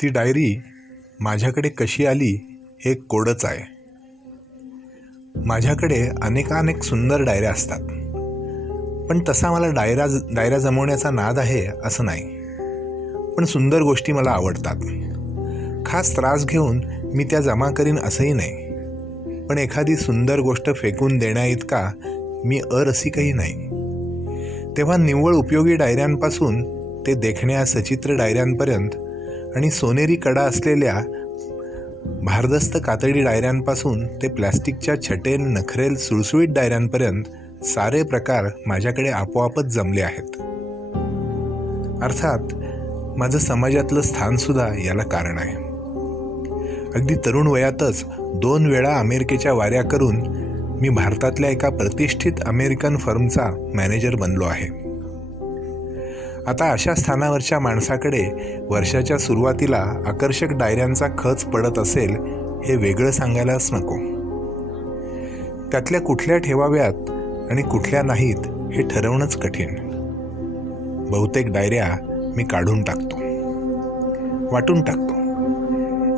ती डायरी माझ्याकडे कशी आली हे कोडच आहे. माझ्याकडे अनेकानेक सुंदर डायऱ्या असतात, पण तसा मला डायऱ्या जमवण्याचा नाद आहे असं नाही. पण सुंदर गोष्टी मला आवडतात. खास त्रास घेऊन मी त्या जमा करीन असंही नाही. पण एखादी सुंदर गोष्ट फेकून देण्याइतका मी अरसिकही नाही. तेव्हा निव्वळ उपयोगी डायऱ्यांपासून ते देखण्या सचित्र डायऱ्यांपर्यंत आणि सोनेरी कडा असलेल्या भारदस्त कातडी डायऱ्यांपासून ते प्लॅस्टिकच्या छटेल नखरेल सुळसुळीत डायऱ्यांपर्यंत सारे प्रकार माझ्याकडे आपोआपच जमले आहेत. अर्थात माझं समाजातलं स्थानसुद्धा याला कारण आहे. अगदी तरुण वयातच 2 वेळा अमेरिकेच्या वाऱ्या करून मी भारतातल्या एका प्रतिष्ठित अमेरिकन फर्मचा मॅनेजर बनलो आहे. आता अशा स्थानावरच्या माणसाकडे वर्षाच्या सुरुवातीला आकर्षक डायऱ्यांचा खच पडत असेल हे वेगळं सांगायलाच नको. त्यातल्या कुठल्या ठेवाव्यात आणि कुठल्या नाहीत हे ठरवणंच कठीण. बहुतेक डायऱ्या मी काढून टाकतो, वाटून टाकतो.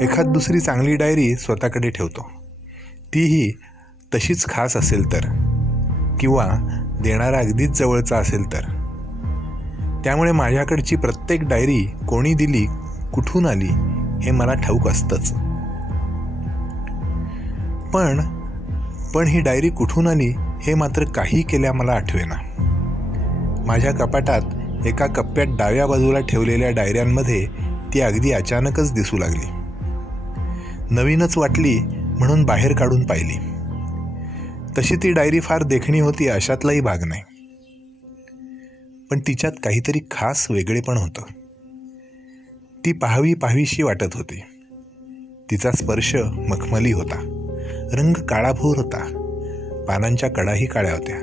एखाद दुसरी चांगली डायरी स्वतःकडे ठेवतो, तीही तशीच खास असेल तर, किंवा देणारा अगदीच जवळचा असेल तर. त्यामुळे माझ्याकडची प्रत्येक डायरी कोणी दिली, कुठून आली हे मला ठाऊक असतंच. पण ही डायरी कुठून आली हे मात्र काही केल्या मला आठवेना. माझ्या कपाटात एका कप्प्यात डाव्या बाजूला ठेवलेल्या डायऱ्यांमध्ये ती अगदी अचानकच दिसू लागली. नवीनच वाटली म्हणून बाहेर काढून पाहिली. तशी ती डायरी फार देखणी होती अशातलाही भाग नाही. पण तिच्यात काहीतरी खास वेगळेपण होतं. ती पाहावीशी वाटत होती. तिचा स्पर्श मखमली होता, रंग काळाभोर होता, पानांच्या कडाही काळ्या होत्या.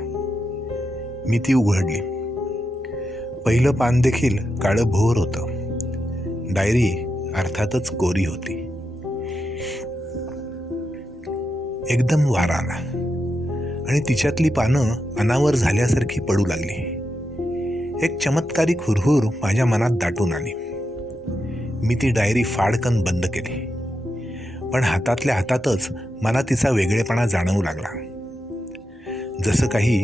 मी ती उघडली. पहिलं पान देखील काळंभोर होतं. डायरी अर्थातच कोरी होती. एकदम वारा आला आणि तिच्यातली पानं अनावर झाल्यासारखी पडू लागली. एक चमत्कारिक हुरहुर माझ्या मनात दाटून आली. मी ती डायरी फाडकन बंद केली. पण हातातल्या हातातच मला तिचा वेगळेपणा जाणवू लागला. जसं काही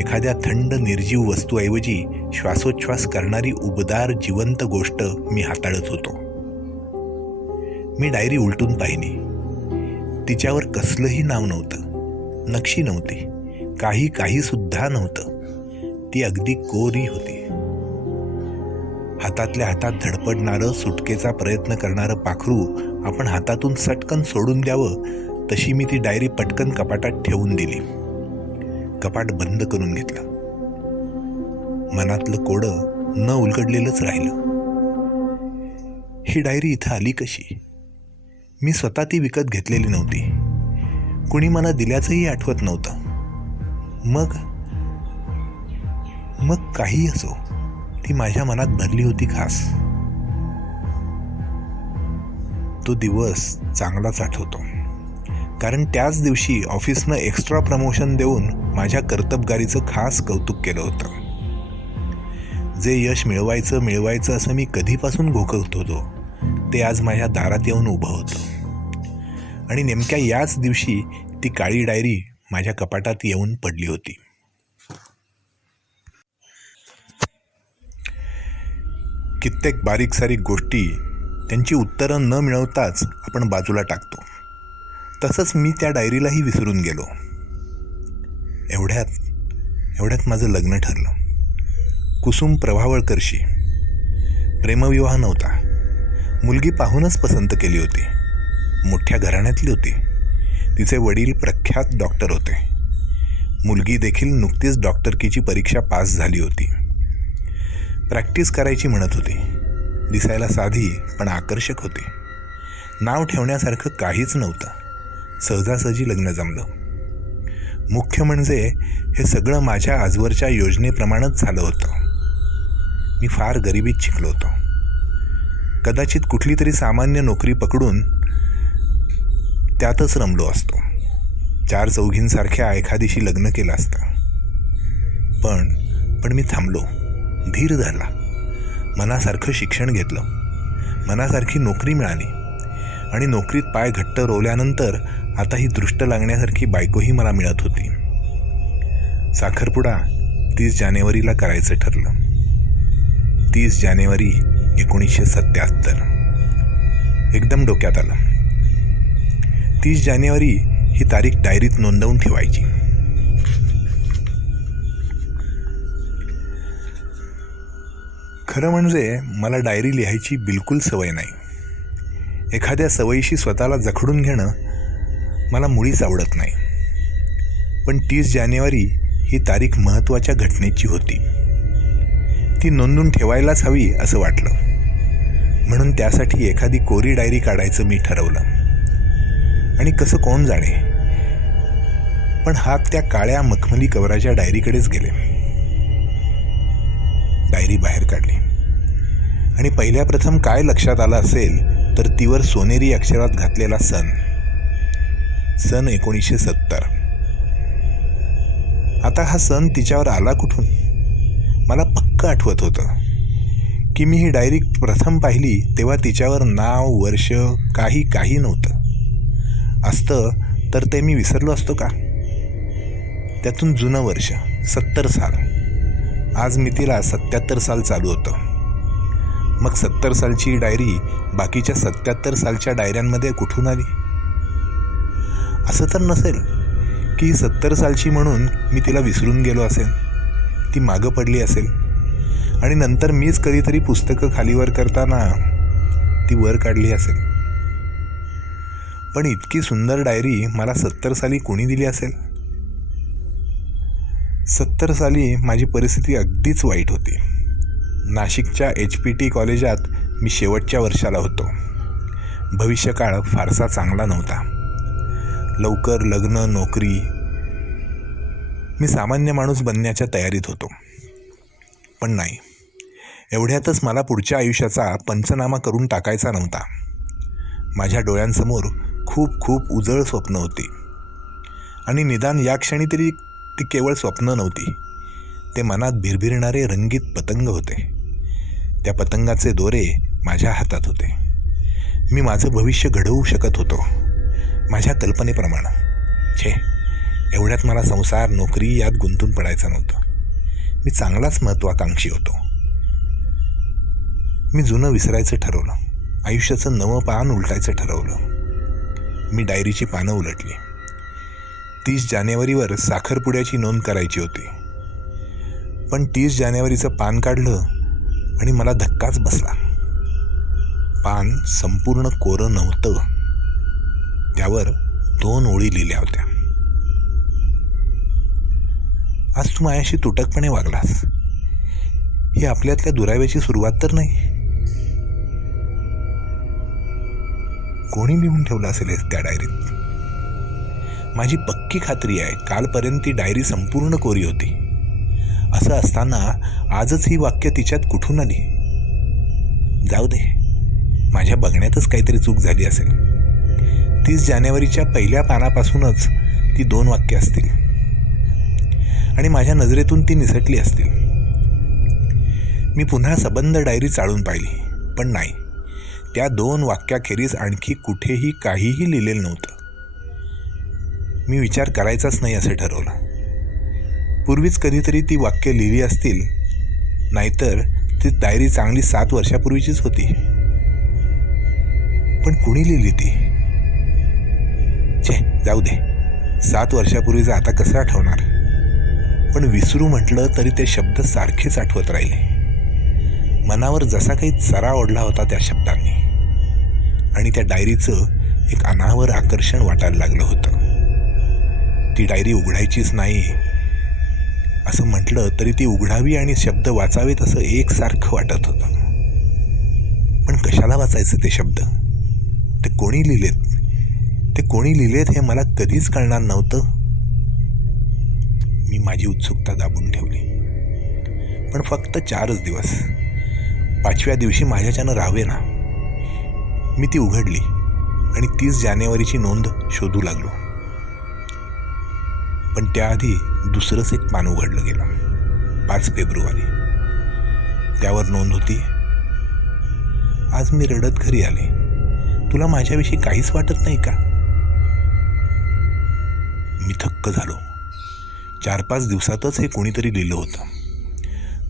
एखाद्या थंड निर्जीव वस्तूऐवजी श्वासोच्छ्वास करणारी उबदार जिवंत गोष्ट मी हाताळत होतो. मी डायरी उलटून पाहिली. तिच्यावर कसलंही नाव नव्हतं, नक्षी नव्हती, काही सुद्धा नव्हतं. ती अगदी कोरी होती. हातातल्या हातात धडपडणारं सुटकेचा प्रयत्न करणारं पाखरू आपण हातातून सटकन सोडून द्यावं तशी मी ती डायरी पटकन कपाटात ठेवून दिली. कपाट बंद करून घेतलं. मनातलं कोडं न उलगडलेलंच राहिलं. ही डायरी इथं आली कशी? मी स्वतः ती विकत घेतलेली नव्हती. कुणी मला दिल्याचंही आठवत नव्हतं. मग काही असो, ती माझ्या मनात भरली होती खास. तो दिवस चांगलाच आठवतो, कारण त्याच दिवशी ऑफिसनं एक्स्ट्रा प्रमोशन देऊन माझ्या कर्तबगारीचं खास कौतुक केलं होतं. जे यश मिळवायचं असं मी कधीपासून घोकत होतो ते आज माझ्या दारात येऊन उभं होतं. आणि नेमक्या याच दिवशी ती काळी डायरी माझ्या कपाटात येऊन पडली होती. कित्येक बारीक सारीक गोष्टी त्यांची उत्तरं न मिळवताच आपण बाजूला टाकतो. तसंच मी त्या डायरीलाही विसरून गेलो. एवढ्यात माझं लग्न ठरलं. कुसुम प्रभावळकरशी. प्रेमविवाह नव्हता. मुलगी पाहूनच पसंत केली होती. मोठ्या घराण्यातली होती. तिचे वडील प्रख्यात डॉक्टर होते. मुलगी देखील नुकतीच डॉक्टरकीची परीक्षा पास झाली होती. प्रॅक्टिस करायची म्हणत होती. दिसायला साधी पण आकर्षक होती. नाव ठेवण्यासारखं काहीच नव्हतं. सहजासहजी लग्न जमलं. मुख्य म्हणजे हे सगळं माझ्या आजवरच्या योजनेप्रमाणेच झालं होतं. मी फार गरिबीत शिकलो होतो. कदाचित कुठली तरी सामान्य नोकरी पकडून त्यातच रमलो असतो. 4 चौघींसारख्या एखादीशी लग्न केलं असतं. पण मी थांबलो. धीर धरला. मनासारखं शिक्षण घेतलं. मनासारखी नोकरी मिळाली आणि नोकरीत पाय घट्ट रोवल्यानंतर आता ही दृष्ट लागण्यासारखी बायकोही मला मिळत होती. साखरपुडा 30 जानेवारीला करायचं ठरलं. 30 जानेवारी 1977. एकदम डोक्यात आलं. 30 जानेवारी ही तारीख डायरीत नोंदवून ठेवायची. खरं म्हणजे मला डायरी लिहायची बिलकुल सवय नाही. एखाद्या सवयीशी स्वतःला जखडून घेणं मला मुळीच आवडत नाही. पण 30 जानेवारी ही तारीख महत्त्वाच्या घटनेची होती. ती नोंदून ठेवायलाच हवी असं वाटलं. म्हणून त्यासाठी एखादी कोरी डायरी काढायचं मी ठरवलं. आणि कसं कोण जाणे, पण हात त्या काळ्या मखमली कवराच्या डायरीकडेच गेले. डायरी बाहेर काढली आणि पहिल्या प्रथम काय लक्षात आलं असेल तर तीवर सोनेरी अक्षरात घातलेला सन 1970. आता हा सण तिच्यावर आला कुठून? मला पक्क आठवत होतं की मी ही डायरी प्रथम पाहिली तेव्हा तिच्यावर नाव, वर्ष काही नव्हतं. असतं तर ते मी विसरलो असतो का? त्यातून जुनं वर्ष 70 साल. आज मी तिला 77 साल चालू होतं. मग 70 सालची डायरी बाकीच्या 77 सालच्या डायऱ्यांमध्ये कुठून आली? असं तर नसेल की 70 सालची म्हणून मी तिला विसरून गेलो असेल, ती मागं पडली असेल आणि नंतर मीच कधीतरी पुस्तकं खालीवर करताना ती वर काढली असेल. पण इतकी सुंदर डायरी मला 70 साली कोणी दिली असेल? 70 साली माझी परिस्थिती अगदीच वाईट होती. नाशिकच्या HPT कॉलेजात मी शेवटच्या वर्षाला होतो. भविष्यकाळ फारसा चांगला नव्हता. लवकर लग्न, नोकरी. मी सामान्य माणूस बनण्याच्या तयारीत होतो. पण नाही, एवढ्यातच मला पुढच्या आयुष्याचा पंचनामा करून टाकायचा नव्हता. माझ्या डोळ्यांसमोर खूप उजळ स्वप्न होती. आणि निदान या क्षणी तरी ती केवळ स्वप्न नव्हती. ते मनात भिरभिरणारे रंगीत पतंग होते. त्या पतंगाचे दोरे माझ्या हातात होते. मी माझं भविष्य घडवू शकत होतो माझ्या कल्पनेप्रमाणे. एवढ्यात मला संसार, नोकरी यात गुंतून पडायचं नव्हतं. मी चांगलाच महत्त्वाकांक्षी होतो. मी जुनं विसरायचं ठरवलं. आयुष्याचं नवं पान उलटायचं ठरवलं. मी डायरीची पानं उलटली. 30 जानेवारीवर साखरपुड्याची नोंद करायची होती. पण 30 जानेवारीचं पान काढलं आणि मला धक्काच बसला. पान संपूर्ण कोरं नव्हतं. त्यावर 2 ओळी लिहिल्या होत्या. आज तू माझ्याशी तुटकपणे वागलास. ही आपल्यातल्या दुराव्याची सुरुवात तर नाही? कोणी लिहून ठेवलं असेल त्या डायरीत? माझी पक्की खात्री आहे कालपर्यंत ती डायरी संपूर्ण कोरी होती. असं असताना आजच ही वाक्य तिच्यात कुठून आली? जाऊ दे, माझ्या बघण्यातच काहीतरी चूक झाली असेल. 30 जानेवारीच्या पहिल्या पानापासूनच ती 2 वाक्य असतील आणि माझ्या नजरेतून ती निसटली असतील. मी पुन्हा सबंध डायरी चाळून पाहिली, पण नाही, त्या 2 वाक्याखेरीज आणखी कुठेही काहीही लिहिलेलं नव्हतं. मी विचार करायचाच नाही असं ठरवलं. पूर्वीच कधीतरी ती वाक्य लिहिली असतील, नाहीतर ती डायरी चांगली 7 वर्षापूर्वीचीच होती. पण कुणी लिहिली ती? जाऊ दे, 7 वर्षापूर्वीचं आता कसं आठवणार? पण विसरू म्हटलं तरी ते शब्द सारखेच आठवत राहिले. मनावर जसा काही चरा ओढला होता त्या शब्दांनी. आणि त्या डायरीचं एक अनावर आकर्षण वाटायला लागलं होतं. ती डायरी उघडायचीच नाही असं म्हटलं तरी ती उघडावी आणि शब्द वाचावेत असं एकसारखं वाटत होतं. पण कशाला वाचायचं ते शब्द? ते कोणी लिहिलेत हे मला कधीच कळणार नव्हतं. मी माझी उत्सुकता दाबून ठेवली. पण फक्त 4च दिवस. 5व्या दिवशी माझ्याच्यानं राहावे ना. मी ती उघडली आणि 30 जानेवारीची नोंद शोधू लागलो. पण त्याआधी दुसरंच एक पान उघडलं गेलं. 5 फेब्रुवारी. त्यावर नोंद होती, आज मी रडत घरी आले. तुला माझ्याविषयी काहीच वाटत नाही का? मी थक्क झालो. 4-5 दिवसातच हे कोणीतरी लिहिलं होतं.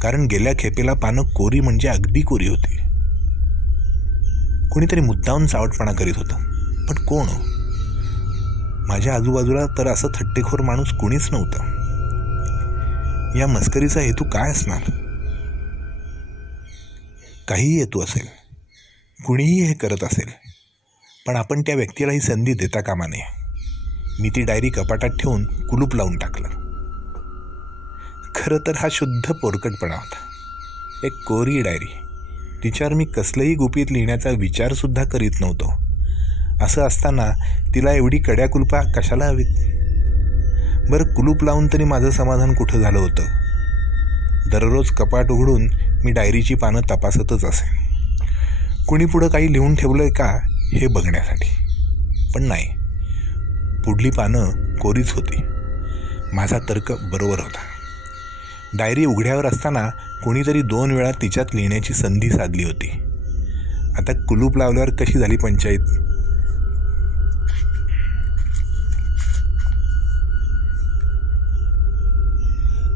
कारण गेल्या खेपेला पानं कोरी म्हणजे अगदी कोरी होती. कोणीतरी मुद्दाम चावटपणा करीत होतं. पण कोण? माझ्या आजूबाजूला तर असं थट्टेखोर माणूस कोणीच नव्हतं. या मस्करीचा हेतू काय असणार? काहीही हेतू असेल, कुणीही हे करत असेल, पण आपण त्या व्यक्तीला ही संधी देता कामा नये. मी ती डायरी कपाटात ठेवून कुलूप लावून टाकलं. खरं तर हा शुद्ध पोरकटपणा होता. एक कोरी डायरी, तिच्यावर मी कसलंही गुपित लिहिण्याचा विचारसुद्धा करीत नव्हतो. असं असताना तिला एवढी कड्या कुलपा कशाला हवीत? बरं, कुलूप लावून तरी माझं समाधान कुठं झालं होतं. दररोज कपाट उघडून मी डायरीची पानं तपासतच असे, कुणी पुढं काही लिहून ठेवलं आहे का हे बघण्यासाठी. पण नाही, पुढली पानं कोरीच होती. माझा तर्क बरोबर होता. डायरी उघड्यावर असताना कोणीतरी 2 वेळा तिच्यात लिहिण्याची संधी साधली होती. आता कुलूप लावल्यावर कशी झाली पंचायत?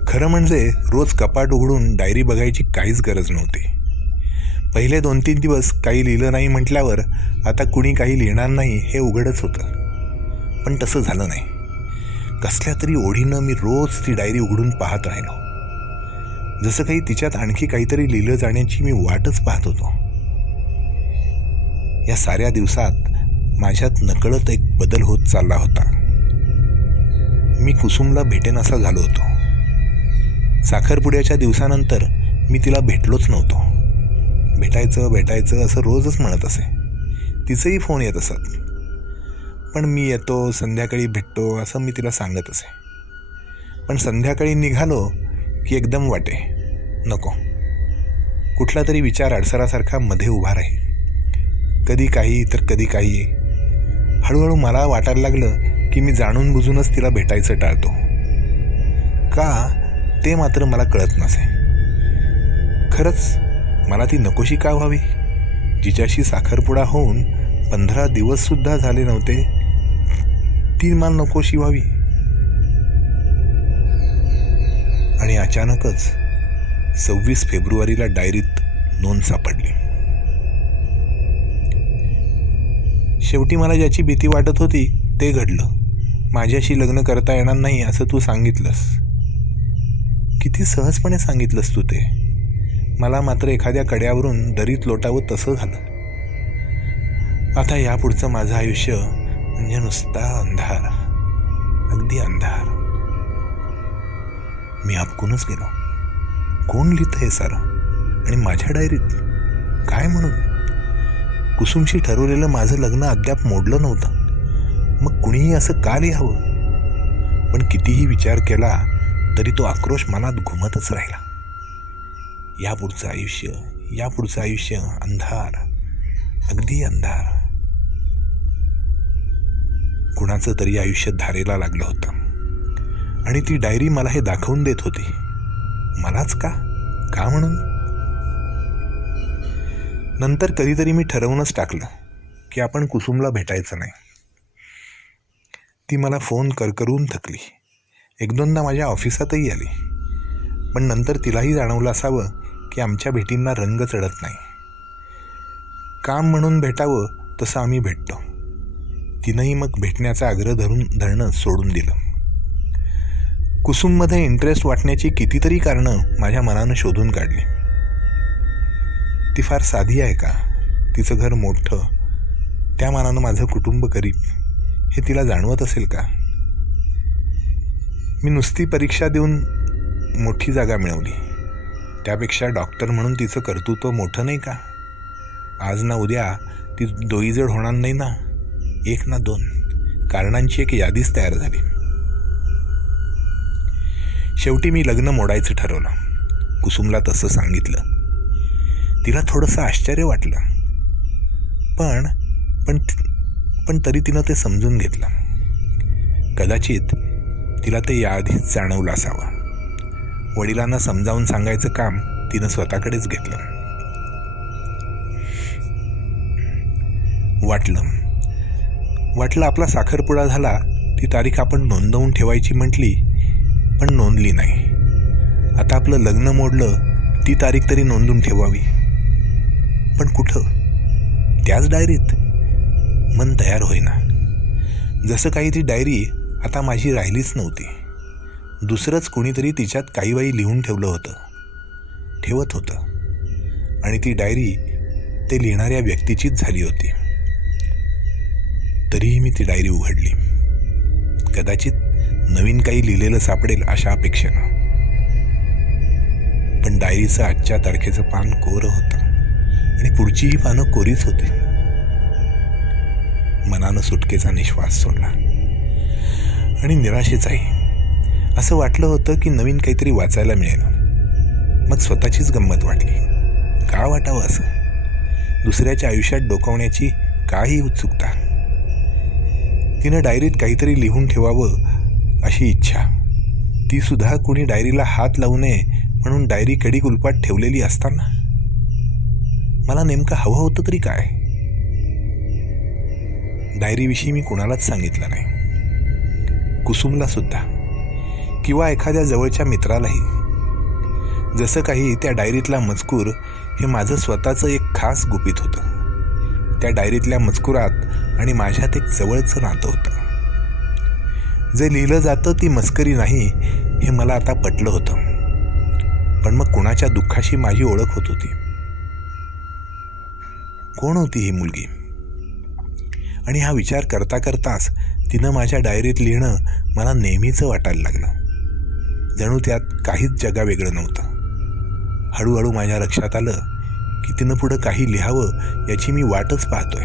खरं म्हणजे रोज कपाट उघडून डायरी बघायची काहीच गरज नव्हती. पहिले 2-3 दिवस काही लिहिलं नाही म्हटल्यावर आता कुणी काही लिहिणार नाही हे उघडच होतं. पण तसं झालं नाही. कसल्या तरी ओढीनं मी रोज ती डायरी उघडून पाहत राहिलो. जसं काही तिच्यात आणखी काहीतरी लिहिलं जाण्याची मी वाटच पाहत होतो. या साऱ्या दिवसात माझ्यात नकळत एक बदल होत चालला होता. मी कुसुमला भेटेनासा झालो होतो. साखरपुड्याच्या दिवसानंतर मी तिला भेटलोच नव्हतो. भेटायचं असं रोजच म्हणत असे. तिचेही फोन येत असत. पण मी येतो, संध्याकाळी भेटतो असं मी तिला सांगत असे. पण संध्याकाळी निघालो की एकदम वाटे नको. कुठला तरी विचार अडसरासारखा मध्ये उभा राहील. कधी काही तर कधी काही. हळूहळू मला वाटायला लागलं की मी जाणून बुजूनच तिला भेटायचं टाळतो. का ते मात्र मला कळत नसे. खरंच मला ती नकोशी का व्हावी? जिच्याशी साखरपुडा होऊन 15 दिवससुद्धा झाले नव्हते, ती मला नकोशी व्हावी. आणि अचानकच 26 फेब्रुवारीला डायरीत नोंद सापडली. शेवटी मला ज्याची भीती वाटत होती ते घडलं. माझ्याशी लग्न करता येणार नाही असं तू सांगितलंस. किती सहजपणे सांगितलंस तू ते. मला मात्र एखाद्या कड्यावरून दरीत लोटावं तसं झालं. आता यापुढचं माझं आयुष्य म्हणजे नुसता अंधार, अगदी अंधार. मी आपकूनच गेलो. कोण लिहितं हे सारं? आणि माझ्या डायरीत काय म्हणून? कुसुमशी ठरवलेलं माझं लग्न अद्याप मोडलं नव्हतं. मग कुणीही असं का लिहावं? पण कितीही विचार केला तरी तो आक्रोश मनात घुमतच राहिला. यापुढचं आयुष्य अंधार, अगदी अंधार. कुणाचं तरी आयुष्य धारेला लागलं होतं आणि ती डायरी मला हे दाखवून देत होती. मलाच का म्हणून? नंतर कधीतरी मी ठरवूनच टाकलं की आपण कुसुमला भेटायचं नाही. ती मला फोन करून थकली. 1-2दा माझ्या ऑफिसातही आली. पण नंतर तिलाही जाणवलं असावं की आमच्या भेटींना रंग चढत नाही. काम म्हणून भेटावं तसं आम्ही भेटतो. तिनंही मग भेटण्याचा आग्रह धरणं सोडून दिलं. कुसुममध्ये इंटरेस्ट वाटण्याची कितीतरी कारणं माझ्या मनानं शोधून काढली. ती फार साधी आहे का? तिचं घर मोठं, त्या मानानं माझं कुटुंब गरीब, हे तिला जाणवत असेल का? मी नुसती परीक्षा देऊन मोठी जागा मिळवली, त्यापेक्षा डॉक्टर म्हणून तिचं कर्तृत्व मोठं नाही का? आज ना उद्या ती डोईजड होणार नाही ना? 1 ना 2 कारणांची एक यादीच तयार झाली. शेवटी मी लग्न मोडायचं ठरवलं. कुसुमला तसं सांगितलं. तिला थोडंसं आश्चर्य वाटलं, पण तरी तिनं ते समजून घेतलं. कदाचित तिला ते याआधीच जाणवलं असावं. वडिलांना समजावून सांगायचं काम तिनं स्वतःकडेच घेतलं. वाटलं आपला साखरपुडा झाला, ती तारीख आपण नोंदवून ठेवायची म्हटली, पण नोंदली नाही. आता आपलं लग्न मोडलं, ती तारीख तरी नोंदून ठेवावी, पण कुठं? त्याच डायरीत? मन तयार होईना. जसं काही ती डायरी आता माझी राहिलीच नव्हती. दुसरंच कोणीतरी तिच्यात काही वाई लिहून ठेवत होतं आणि ती डायरी ते लिहिणाऱ्या व्यक्तीचीच झाली होती. तरीही मी ती डायरी उघडली. कदाचित नवीन काही लिहिलेलं सापडेल अशा अपेक्षेनं. पण डायरीचं आजच्या तारखेचं पान कोरं होतं आणि पुढचीही पानं कोरीच होती. मनानं सुटकेचा निश्वास सोडला आणि निराशेचाही. असं वाटलं होतं की नवीन काहीतरी वाचायला मिळेल. मग स्वतःचीच गंमत वाटली. का वाटावं असं? दुसऱ्याच्या आयुष्यात डोकावण्याची काही उत्सुकता. तिनं डायरीत काहीतरी लिहून ठेवावं अशी इच्छा. ती सुद्धा कुणी डायरीला हात लावू नये म्हणून डायरी कडी कुलपात ठेवलेली असताना. मला नेमकं हवं होतं तरी काय? डायरीविषयी मी कुणालाच सांगितलं नाही, कुसुमला सुद्धा, किंवा एखाद्या जवळच्या मित्रालाही. जसं काही त्या डायरीतला मजकूर हे माझं स्वतःचं एक खास गुपित होतं. त्या डायरीतल्या मजकुरात आणि माझ्यात एक जवळचं नातं होतं. जे लिहिलं जातं ती मस्करी नाही हे मला आता पटलं होतं. पण मग कुणाच्या दुःखाशी माझी ओळख होत होती. कोण होती ही मुलगी? आणि हा विचार करता करताच तिनं माझ्या डायरीत लिहिणं मला नेहमीचं वाटायला लागलं. जणू त्यात काहीच जगावेगळं नव्हतं. हळूहळू माझ्या लक्षात आलं की तिनं पुढं काही लिहावं याची मी वाटच पाहतोय.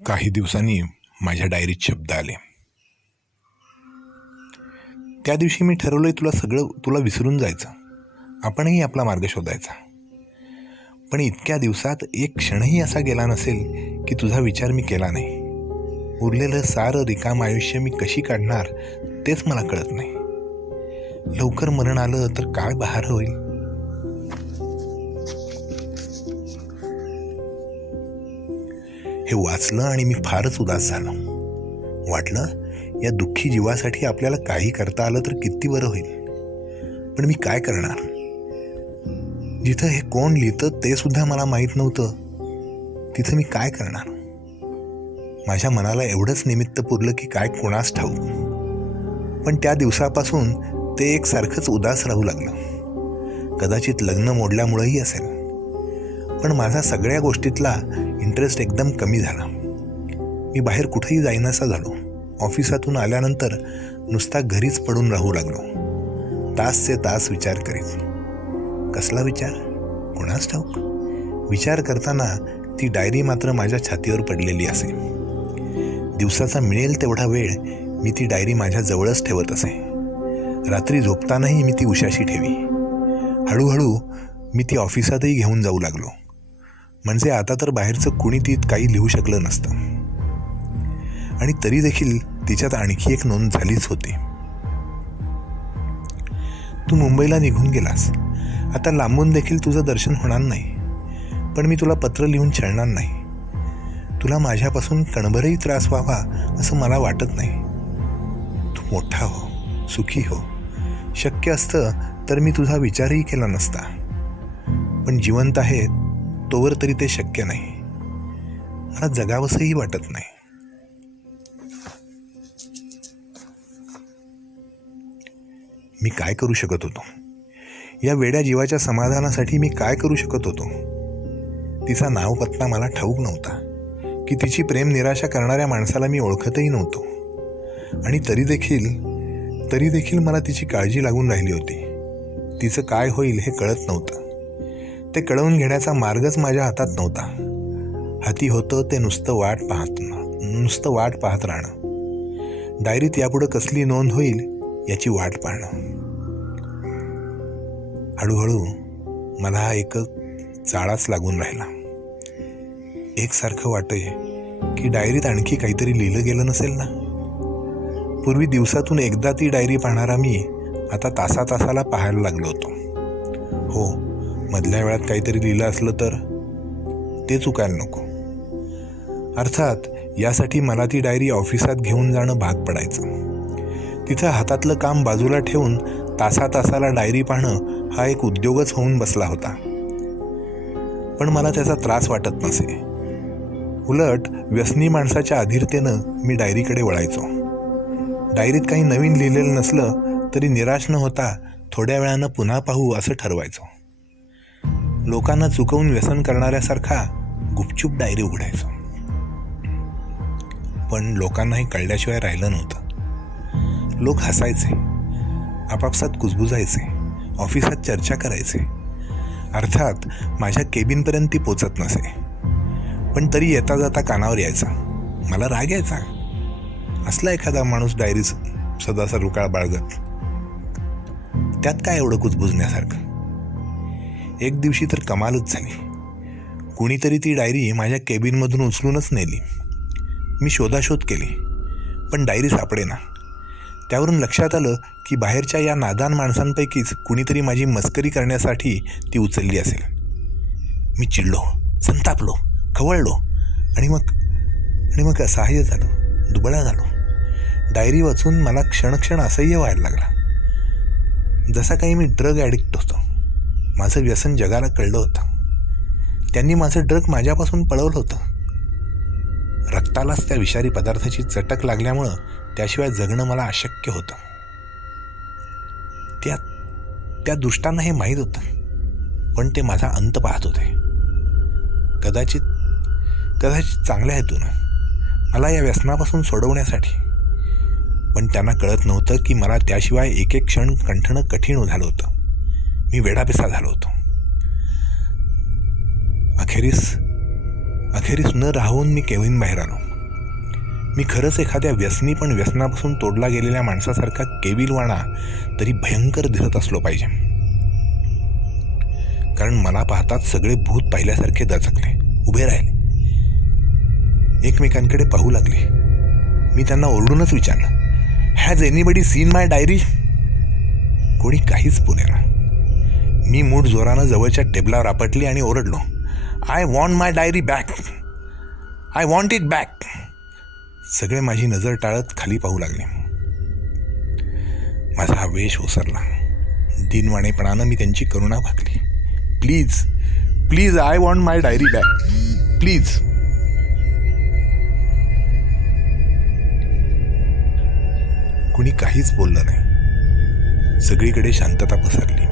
काही दिवसांनी माझ्या डायरीत शब्द आले. त्या दिवशी मी ठरवलंय तुला विसरून जायचं, आपणही आपला मार्ग शोधायचा. पण इतक्या दिवसात एक क्षणही असा गेला नसेल की तुझा विचार मी केला नाही. उरलेलं सारं रिकाम आयुष्य मी कशी काढणार तेच मला कळत नाही. लवकर मरण आलं तर काय बहार होईल? हे वाचलं आणि मी फारच उदास झालो. वाटलं या दुःखी जीवासाठी आपल्याला काही करता आलं तर किती बरं होईल. पण मी काय करणार? जिथं हे कोण लिहितं ते सुद्धा मला माहीत नव्हतं, तिथं मी काय करणार? माझ्या मनाला एवढंच निमित्त पुरलं की काय कोणास ठाऊक. पण त्या दिवसापासून ते एकसारखंच उदास राहू लागलं. कदाचित लग्न मोडल्यामुळंही असेल. पण माझा सगळ्या गोष्टीतला इंटरेस्ट एकदम कमी झाला. मी बाहेर कुठेही जाईनासा झालो. ऑफिसातून आल्यानंतर नुसता घरीच पडून राहू लागलो. तासचे तास विचार करीत. कसला विचार? कोणास ठाऊक. विचार करताना ती डायरी मात्र माझ्या छातीवर पडलेली असे. दिवसाचा मिळेल तेवढा वेळ मी ती डायरी माझ्या जवळच ठेवत असे. रात्री झोपतानाही मी ती उशाशी ठेवी. हळूहळू मी ती ऑफिसातही घेऊन जाऊ लागलो. म्हणजे आता तर बाहेरचं कुणी तीत काही लिहू शकलं नसतं. आणि तरी देखील तिच्यात आणखी एक नोंद झालीच होती. तू मुंबईला निघून गेलास. आता लांबून देखील तुझं दर्शन होणार नाही. पण मी तुला पत्र लिहून छळणार नाही. तुला माझ्यापासून कणभरही त्रास व्हावा असं मला वाटत नाही. तू मोठा हो, सुखी हो. शक्य असतं तर मी तुझा विचारही केला नसता. पण जिवंत आहे तोवर तरी ते शक्य नाही. मला जगावंसंही वाटत नाही. मी काय करू शकत होतो? या वेड्या जीवाच्या समाधानासाठी मी काय करू शकत होतो? तिचा नाव पत्ता मला ठाऊक नव्हता की तिची प्रेम निराशा करणाऱ्या माणसाला मी ओळखतही नव्हतो. आणि तरी देखील मला तिची काळजी लागून राहिली होती. तिचं काय होईल हे कळत नव्हतं. ते कळवून घेण्याचा मार्गच माझ्या हातात नव्हता. हाती होतं ते नुसतं वाट पाहत राहणं. डायरीत यापुढं कसली नोंद होईल याची वाट पाहणं. हळूहळू मला हा एकच जाळाच लागून राहिला. एकसारखं वाटतंय की डायरीत आणखी काहीतरी लिहिलं गेलं नसेल ना. पूर्वी दिवसातून एकदा ती डायरी पाहणारा मी आता तासाला पाहायला लागलो होतो. हो, मधल्या वेळात काहीतरी लिहिलं असलं तर ते चुकायला नको. अर्थात यासाठी मला ती डायरी ऑफिसात घेऊन जाणं भाग पडायचं. तिथं हातातलं काम बाजूला ठेवून तासाला डायरी पाहणं हा एक उद्योगच होऊन बसला होता. पण मला त्याचा त्रास वाटत नसे. उलट व्यसनी माणसाच्या अधीरतेनं मी डायरीकडे वळायचो. डायरीत काही नवीन लिहिलेलं नसलं तरी निराश न होता थोड्या वेळानं पुन्हा पाहू असं ठरवायचो. लोकांना चुकवून व्यसन करणाऱ्यासारखा गुपचूप डायरी उघडायचो. पण लोकांनाही कळल्याशिवाय राहिलं नव्हतं. लोक हसायचे, आपापसात कुजबुजायचे, ऑफिसात चर्चा करायचे. अर्थात माझ्या केबिनपर्यंत ती पोचत नसे, पण तरी येता जाता कानावर यायचा. मला राग यायचा. असला एखादा माणूस डायरी सदा सरुकाळ बाळगत, त्यात काय एवढं कुजबुजण्यासारखं. एक दिवशी तर कमालच झाली. कुणीतरी ती डायरी माझ्या केबिनमधून उचलूनच नेली. मी शोधाशोध केली, पण डायरी सापडेना. त्यावरून लक्षात आलं की बाहेरच्या या नादान माणसांपैकीच कुणीतरी माझी मस्करी करण्यासाठी ती उचलली असेल. मी चिडलो, संतापलो, खवळलो आणि मग असहाय्य झालो, दुबळा झालो. डायरी वाचून मला क्षण असह्य व्हायला लागला. जसा काही मी ड्रग ॲडिक्ट होतो. माझं व्यसन जगाला कळलं होतं. त्यांनी माझं ड्रग माझ्यापासून पळवलं होतं. रक्तालाच त्या विषारी पदार्थाची चटक लागल्यामुळं त्याशिवाय जगणं मला अशक्य होतं. त्या दुष्टांना हे माहीत होतं, पण ते माझा अंत पाहत होते. कदाचित चांगल्या हेतून मला या व्यसनापासून सोडवण्यासाठी. पण त्यांना कळत नव्हतं की मला त्याशिवाय एक क्षण कंठणं कठीण झालं होतं. मी वेडापिसा झालो होतो. अखेरीस न राहून मी केबिन बाहेर आलो. मी खरंच एखाद्या व्यसनी पण व्यसनापासून तोडला गेलेल्या माणसासारखा केविलवाणा तरी भयंकर दिसत असलो पाहिजे. कारण मला पाहताच सगळे भूत पाहिल्यासारखे दचकले, उभे राहिले, एकमेकांकडे पाहू लागले. मी त्यांना ओरडूनच विचारलं, has anybody seen my diary? कोणी काहीच बोलेना. मी मूठ जोरानं जवळच्या टेबलावर आपटली आणि ओरडलो, I want my diary back, I want it back. सगळे माझी नजर टाळत खाली पाहू लागले. माझा हा वेश ओसरला. दिनवाणेपणानं मी त्यांची करुणा भागली. Please I want my diary back, please. कुणी काहीच बोललं नाही. सगळीकडे शांतता पसरली.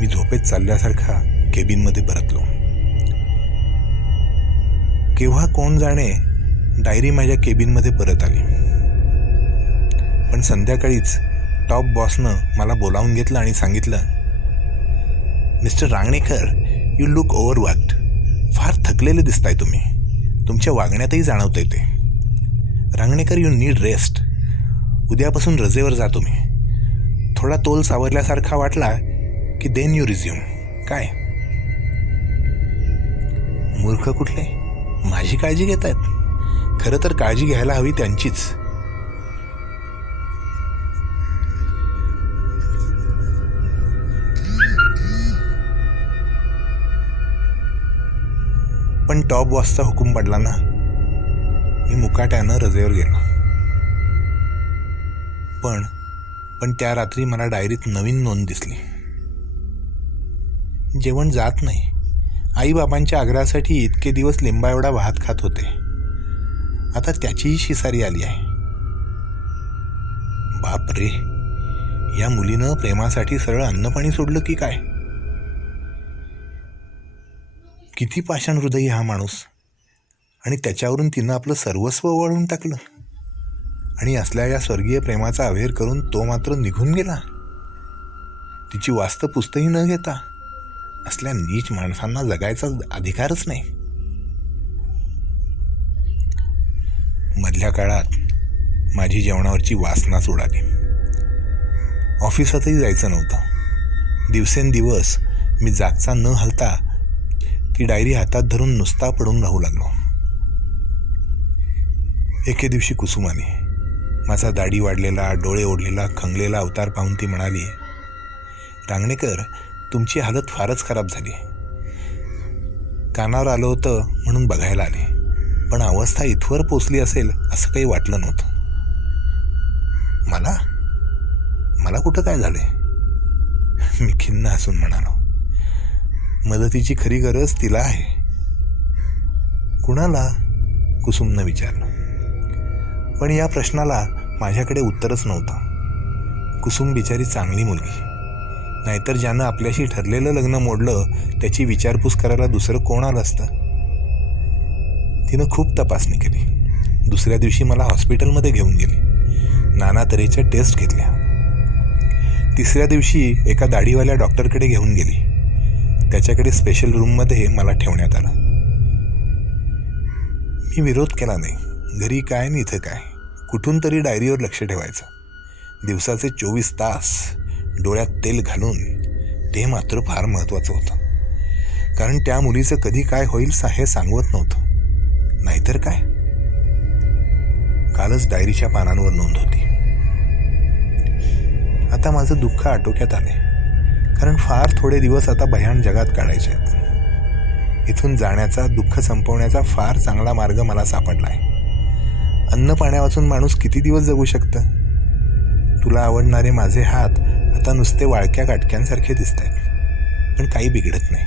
मी झोपेत चालल्यासारखा केबिनमध्ये परतलो. केव्हा कोण जाणे डायरी माझ्या केबिनमध्ये परत आली. पण संध्याकाळीच टॉप बॉसनं मला बोलावून घेतलं आणि सांगितलं, mister Rangnekar, you look overworked. फार थकलेले दिसताय तुम्ही. तुमच्या वागण्यातही जाणवतंय ते. Rangnekar, you need rest. उद्यापासून रजेवर जा तुम्ही. थोडा तोल सावरल्यासारखा वाटला की देन यू रिझ्यूम. काय मूर्ख कुठले, माझी काळजी घेत आहेत. खरं तर काळजी घ्यायला हवी त्यांचीच. पण टॉप बॉसचा हुकूम पडला ना. मी मुकाट्यानं रजेवर गेलो. पण त्या रात्री मला डायरीत नवीन नोंद दिसली. जेवण जात नाही. आईबाबांच्या आग्रहासाठी इतके दिवस लिंबा एवढा भात खात होते. आता त्याचीही शिसारी आली आहे. बाप रे, या मुलीनं प्रेमासाठी सरळ अन्नपाणी सोडलं की काय. किती पाषाण हृदयी हा माणूस. आणि त्याच्यावरून तिनं आपलं सर्वस्व वळवून टाकलं. आणि असल्या या स्वर्गीय प्रेमाचा अवेर करून तो मात्र निघून गेला, तिची वास्त पुस्तही न घेता. असल्या नीच माणसांना जगायचा अधिकारच नाही. मधल्या काळात माझी जेवणावरची वासनाच उडाली. ऑफिसातही जायचं नव्हतं. दिवसेंदिवस मी जागचा न हलता ती डायरी हातात धरून नुसता पडून राहू लागलो. एके दिवशी कुसुमाने माझा दाढी वाढलेला, डोळे ओढलेला, खंगलेला अवतार पाहून ती म्हणाली, रांगणेकर, तुमची हालत फारच खराब झाली. कानावर आलं होतं म्हणून बघायला आले, पण अवस्था इथवर पोचली असेल असं काही वाटलं नव्हतं. मला कुठं काय झालंय? मी खिन्न हसून म्हणालो. मदतीची खरी गरज तिला आहे. कुणाला? कुसुमनं विचारलं. पण या प्रश्नाला माझ्याकडे उत्तरच नव्हतं. कुसुम बिचारी चांगली मुलगी, नाहीतर ज्यानं आपल्याशी ठरलेलं लग्न मोडलं त्याची विचारपूस करायला दुसरं कोण आलं असतं? तिनं खूप तपासणी केली. दुसऱ्या दिवशी मला हॉस्पिटलमध्ये घेऊन गेली. नाना तऱ्हेच्या टेस्ट घेतल्या. तिसऱ्या दिवशी एका दाढीवाल्या डॉक्टरकडे घेऊन गेली. त्याच्याकडे स्पेशल रूममध्ये मला ठेवण्यात आलं. मी विरोध केला नाही. घरी काय आणि इथं काय, कुठून तरी डायरीवर लक्ष ठेवायचं. दिवसाचे 24 तास डोळ्यात तेल घालून, ते मात्र फार महत्त्वाचं होतं. कारण त्या मुलीचं कधी काय होईल हे सांगवत नव्हतं. नाहीतर काय, कालच डायरीच्या पानांवर नोंद होती. आता माझं दुःख आटोक्यात आले, कारण फार थोडे दिवस आता भयान जगात काढायचे आहेत. इथून जाण्याचा, दुःख संपवण्याचा फार चांगला मार्ग मला सापडला आहे. अन्न पाण्या वाचून माणूस किती दिवस जगू शकतं? तुला आवडणारे माझे हात आता नुसते वाळक्या काटक्यांसारखे दिसत आहेत, पण काही बिघडत नाही.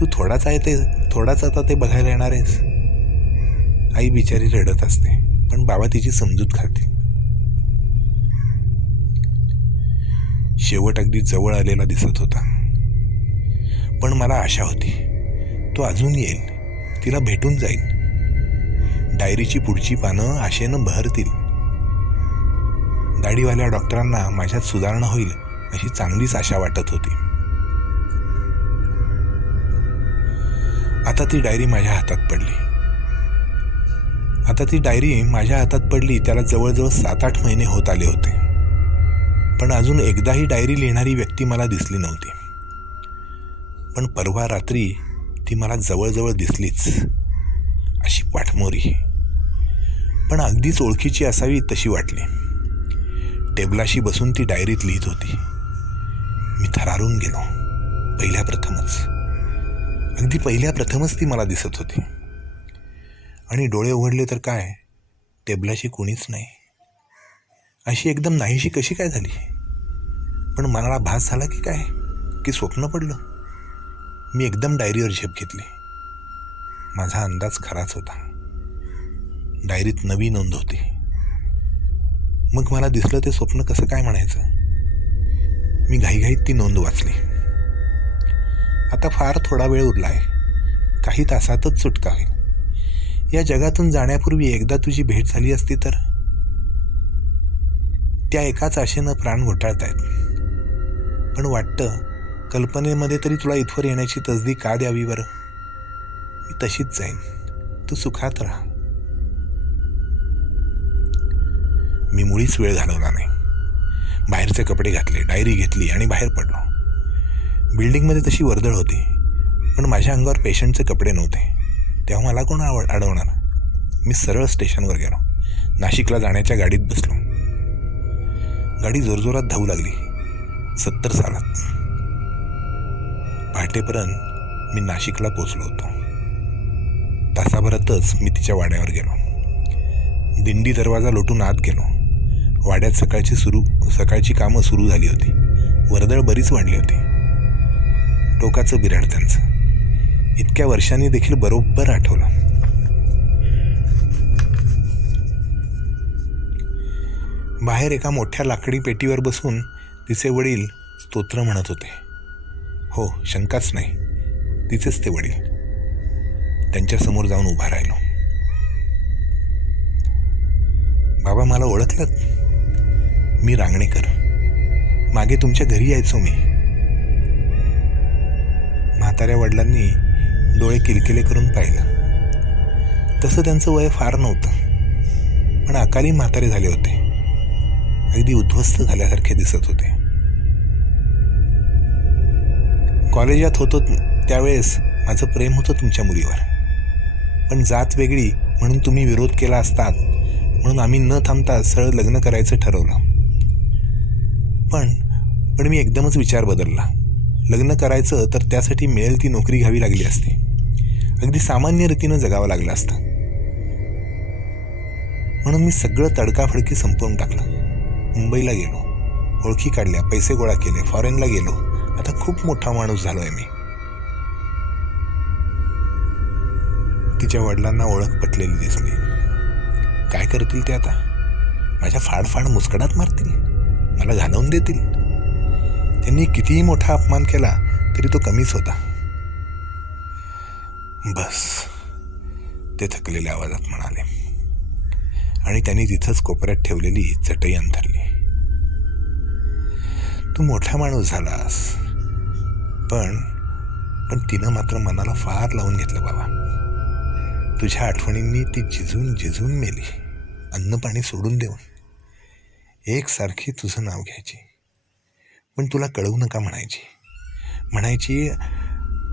तू थोडाच आता ते बघायला येणार आहेस. आई बिचारी रडत असते, पण बाबा तिची समजूत घालते. शेवट अगदी जवळ आलेला दिसत होता, पण मला आशा होती तो अजून येईल, तिला भेटून जाईल. डायरीची पुढची पानं आशेनं बहरतील. दाढीवाल्या डॉक्टरांना माझ्यात सुधारणा होईल अशी चांगलीच आशा वाटत होती. आता ती डायरी माझ्या हातात पडली. त्याला जवळजवळ 7-8 महिने होत आले होते, पण अजून एकदाही डायरी लिहिणारी व्यक्ती मला दिसली नव्हती. पण परवा रात्री ती मला जवळजवळ दिसलीच, अशी पाठमोरी, पण अगदीच ओळखीची असावी तशी वाटली. टेबलाशी बसून ती डायरीत लिहित होती. मी थरारून गेलो. अगदी पहिल्या प्रथमच ती मला दिसत होती. आणि डोळे उघडले तर काय, टेबलाशी कोणीच नाही. अशी एकदम नाहीशी कशी काय झाली? पण मला भास झाला की काय, की स्वप्न पडलं? मी एकदम डायरीवर झेप घेतली. माझा अंदाज खराच होता. डायरीत नवी नोंद होती. मग मला दिसलं ते स्वप्न कसं काय म्हणायचं. मी घाईघाईत ती नोंद वाचली. आता फार थोडा वेळ उरला आहे. काही तासातच सुटका होईल. या जगातून जाण्यापूर्वी एकदा तुझी भेट झाली असती तर. त्या एकाच आशेनं प्राण घोटाळतायत. पण वाटतं कल्पनेमध्ये तरी तुला इथवर येण्याची तसदी का द्यावी बरं? मी तशीच जाईन, तू सुखात राहा. मी मुळीच वेळ घालवला नाही. बाहेरचे कपडे घातले, डायरी घेतली आणि बाहेर पडलो. बिल्डिंगमध्ये तशी वर्दळ होती, पण माझ्या अंगावर पेशंटचे कपडे नव्हते. तेव्हा मला कोण अडवणार? मी सरळ स्टेशनवर गेलो. नाशिकला जाण्याच्या गाडीत बसलो. गाडी जोरजोरात धावू लागली. 70 सालात. पहाटेपर्यंत मी नाशिकला पोचलो होतो. तासाभरातच मी तिच्या वाड्यावर गेलो. दिंडी दरवाजा लोटून आत गेलो. वाड्यात सकाळची कामं सुरू झाली होती. वर्दळ बरीच वाढली होती. टोकाचं बिराड त्यांचं इतक्या वर्षांनी देखील बरोबर आठवलं. बाहेर एका मोठ्या लाकडी पेटीवर बसून तिचे वडील स्तोत्र म्हणत होते. हो, शंकाच नाही, तिचेच ते वडील. त्यांच्यासमोर जाऊन उभा राहिलो. बाबा, मला ओळखलं? मी रांगणेकर. मागे तुमच्या घरी यायचो मी. म्हाताऱ्या वडिलांनी डोळे किलकिले करून पाहिलं. तसं त्यांचं वय फार नव्हतं, पण अकाली म्हातारे झाले होते. अगदी उद्ध्वस्त झाल्यासारखे दिसत होते. कॉलेजात होतो त्यावेळेस माझं प्रेम होतं तुमच्या मुलीवर, पण जात वेगळी म्हणून तुम्ही विरोध केला असतात म्हणून आम्ही न थांबता सरळ लग्न करायचं ठरवलं. पण मी एकदमच विचार बदलला. लग्न करायचं तर त्यासाठी मिळेल ती नोकरी घ्यावी लागली असती. अगदी सामान्य रीतीनं जगावं लागलं असतं. म्हणून मी सगळं तडकाफडकी संपवून टाकलं. मुंबईला गेलो, ओळखी काढल्या, पैसे गोळा केले, फॉरेनला गेलो. आता खूप मोठा माणूस झालोय मी. तिच्या वडिलांना ओळख पटलेली दिसली. काय करतील ते आता? माझ्या फाडफाड मुस्कडात मारतील, मला घालवून देतील. त्यांनी कितीही मोठा अपमान केला तरी तो कमीच होता. बस, ते थकलेल्या आवाजात म्हणाले आणि त्यांनी तिथंच कोपऱ्यात ठेवलेली चटई अंथरली. तू मोठा माणूस झालास, पण तिनं मात्र मनाला फार लावून घेतलं बाबा. तुझ्या आठवणींनी ती झिजून झिजून मेली. अन्न पाणी सोडून देऊन एकसारखी तुझं नाव घ्यायची, पण तुला कळवू नका म्हणायची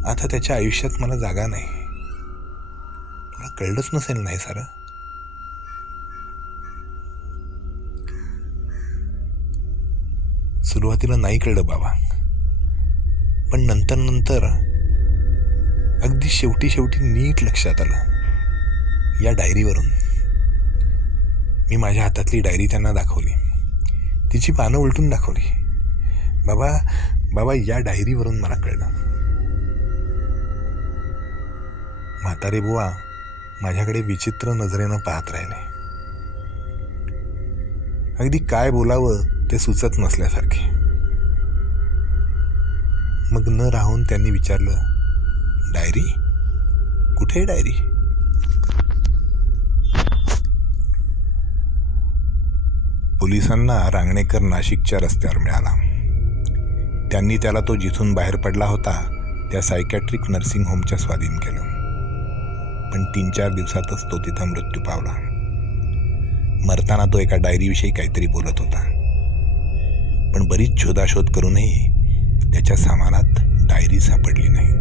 आता त्याच्या आयुष्यात मला जागा नाही. तुला कळलंच नसेल नाही सारं. सुरुवातीला नाही कळलं बाबा, पण नंतर अगदी शेवटी नीट लक्षात आलं. या डायरीवरून मी माझ्या हातातली डायरी त्यांना दाखवली. तिची पानं उलटून दाखवली. बाबा या डायरीवरून मला कळलं. म्हातारे बुवा माझ्याकडे विचित्र नजरेनं पाहत राहिले. अगदी काय बोलावं ते सुचत नसल्यासारखे. मग न राहून त्यांनी विचारलं, डायरी? कुठे डायरी? पोलिसांना रांगणेकर नाशिकच्या रस्त्यावर मिळाला. त्यांनी त्याला तो जिथून बाहेर पडला होता त्या सायकॅट्रिक नर्सिंग होमच्या स्वाधीन केलं. पण 3-4 दिवसातच तो तिथं मृत्यू पावला. मरताना तो एका डायरीविषयी काहीतरी बोलत होता, पण बरीच शोधाशोध करूनही त्याच्या सामानात डायरी सापडली नाही.